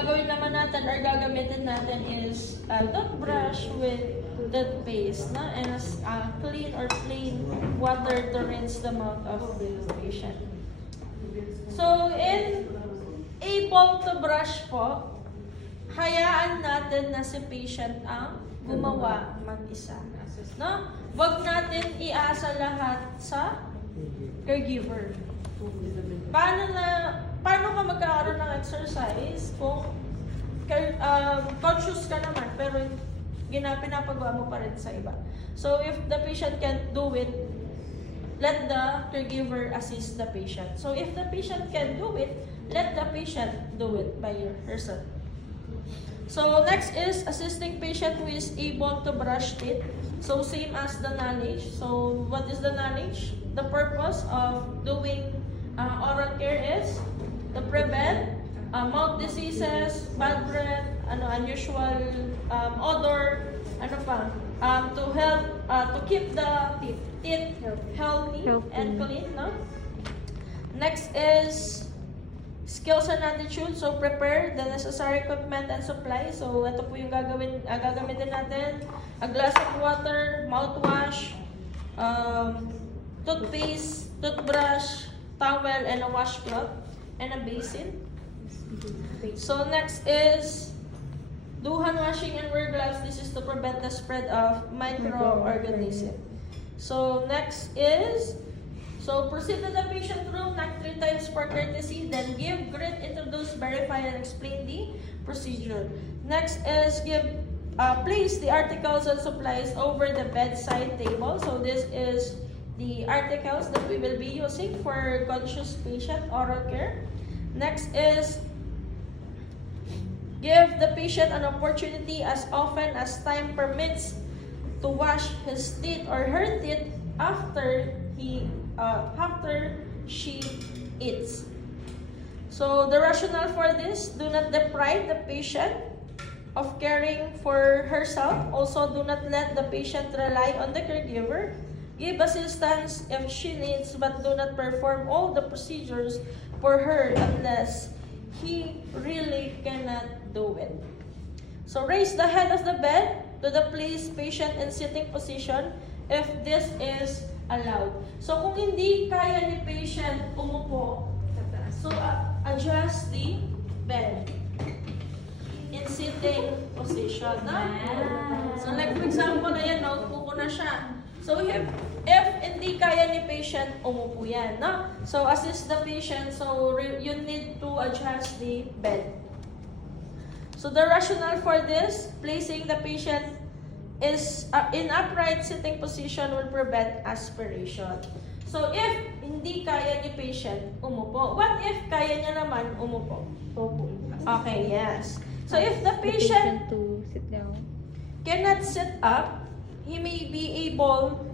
gagawin naman natin or gagamitin natin is toothbrush with toothpaste, no? And clean or plain water to rinse the mouth of the patient. So, in able to brush po, hayaan natin na si patient ang gumawa mag-isa. No? Huwag natin iasa lahat sa caregiver. Paano ka magkakaroon ng exercise kung conscious ka naman pero pinapagawa mo pa rin sa iba? So if the patient can't do it, let the caregiver assist the patient. So if the patient can do it, let the patient do it by herself. So next is assisting patient who is able to brush teeth. So same as the knowledge. So what is the knowledge? The purpose of doing oral care is to prevent mouth diseases, bad breath, unusual odor, to help to keep the teeth healthy and clean. No? Next is skills and attitude. So prepare the necessary equipment and supply. So ito po yung gagamitin natin. A glass of water, mouthwash, toothpaste, toothbrush, towel, and a washcloth, and a basin. So next is do hand washing and wear gloves. This is to prevent the spread of microorganisms. So next is, so proceed to the patient room, knock 3 times for courtesy, then give, greet, introduce, verify, and explain the procedure. Next is place the articles and supplies over the bedside table. So this is the articles that we will be using for conscious patient oral care. Next is give the patient an opportunity as often as time permits to wash his teeth or her teeth after she eats. So the rationale for this, do not deprive the patient of caring for herself. Also, do not let the patient rely on the caregiver. Give assistance if she needs, but do not perform all the procedures for her unless he really cannot do it. So raise the head of the bed to the place patient in sitting position if this is allowed. So kung hindi kaya ni patient umupo, so adjust the bed in sitting position. So like for example, ayan, naupo ko na siya. So if hindi kaya ni patient, umupo yan. No? So assist the patient, so you need to adjust the bed. So the rationale for this, placing the patient is in upright sitting position will prevent aspiration. So if hindi kaya ni patient, umupo. What if kaya niya naman umupo? Okay, yes. So if the patient to sit down cannot sit up, he may be able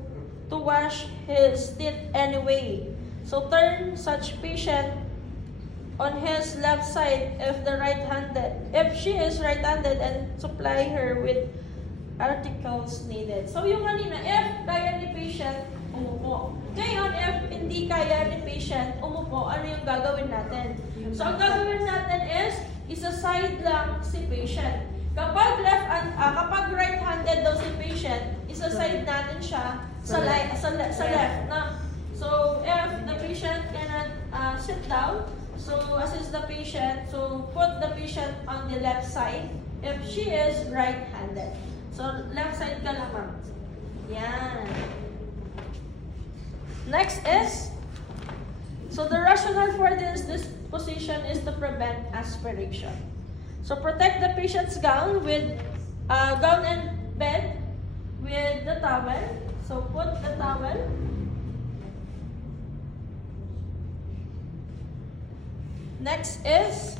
to wash his teeth anyway. So turn such patient on his left side if she is right-handed, and supply her with articles needed. So yung kanina, if kaya ni patient, umupo. Ngayon, if hindi kaya ni patient, umupo, ano yung gagawin natin? So ang gagawin natin is, isa-side lang si patient. Kapag right-handed daw si patient, isa-side natin siya sa left. Na? So if the patient cannot sit down, so assist the patient, so put the patient on the left side if she is right-handed. So left side ka lang, ma'am. Yan. Next is, so the rationale for this position is to prevent aspiration. So protect the patient's gown and bed with the towel. So put the towel. Next is,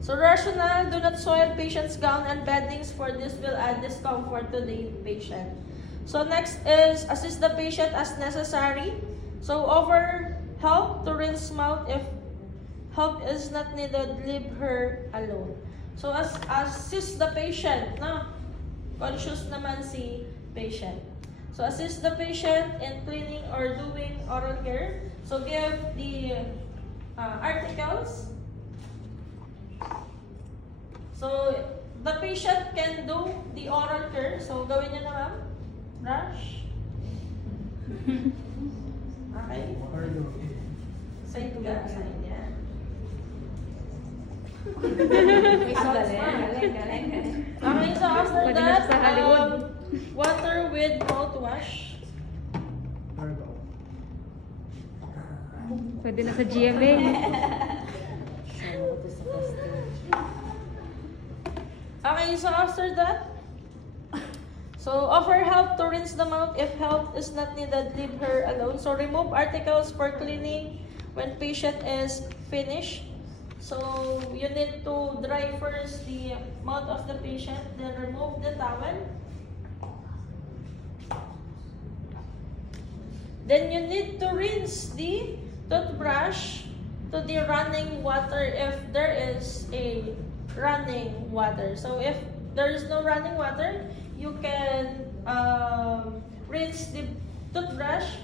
so rationale, do not soil patient's gown and beddings, for this will add discomfort to the patient. So next is, assist the patient as necessary. So offer help to rinse mouth. If help is not needed, leave her alone. So assist the patient, no? Conscious naman si patient. So assist the patient in cleaning or doing oral care. So give the articles patient can do the oral care. So, gawin niyo na, ma'am. Brush. Okay. Side ka. Side yan. Okay, so after Pwede na that, sa Hollywood. water with mouthwash. Pwede na sa GMA. Okay, so after that, so offer help to rinse the mouth. If help is not needed, leave her alone. So remove articles for cleaning when patient is finished. So you need to dry first the mouth of the patient, then remove the towel. Then you need to rinse the toothbrush to the running water if there is a running water. So if there is no running water, you can rinse the toothbrush.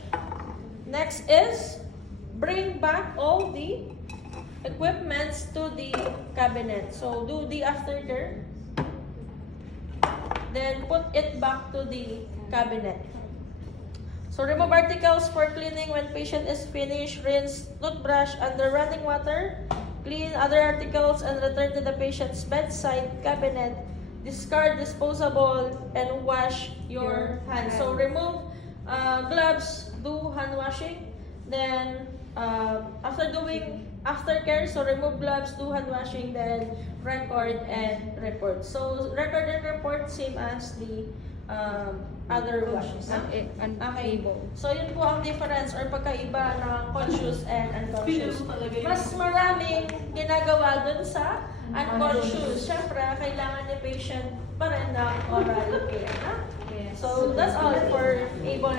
Next is bring back all the equipments to the cabinet. So do the aftercare. Then put it back to the cabinet. So remove articles for cleaning when patient is finished. Rinse toothbrush under running water. Clean other articles and return to the patient's bedside cabinet. Discard disposable and wash your hands. So remove gloves, do hand washing. Then after doing aftercare, so remove gloves, do hand washing, then record and report. So record and report same as the other washes. Okay. Unable. So yun po ang difference or pagkaiba ng conscious and unconscious. Mas maraming ginagawa dun sa unconscious. Siyempre, kailangan ni patient pa rin ng oral care. So that's all for able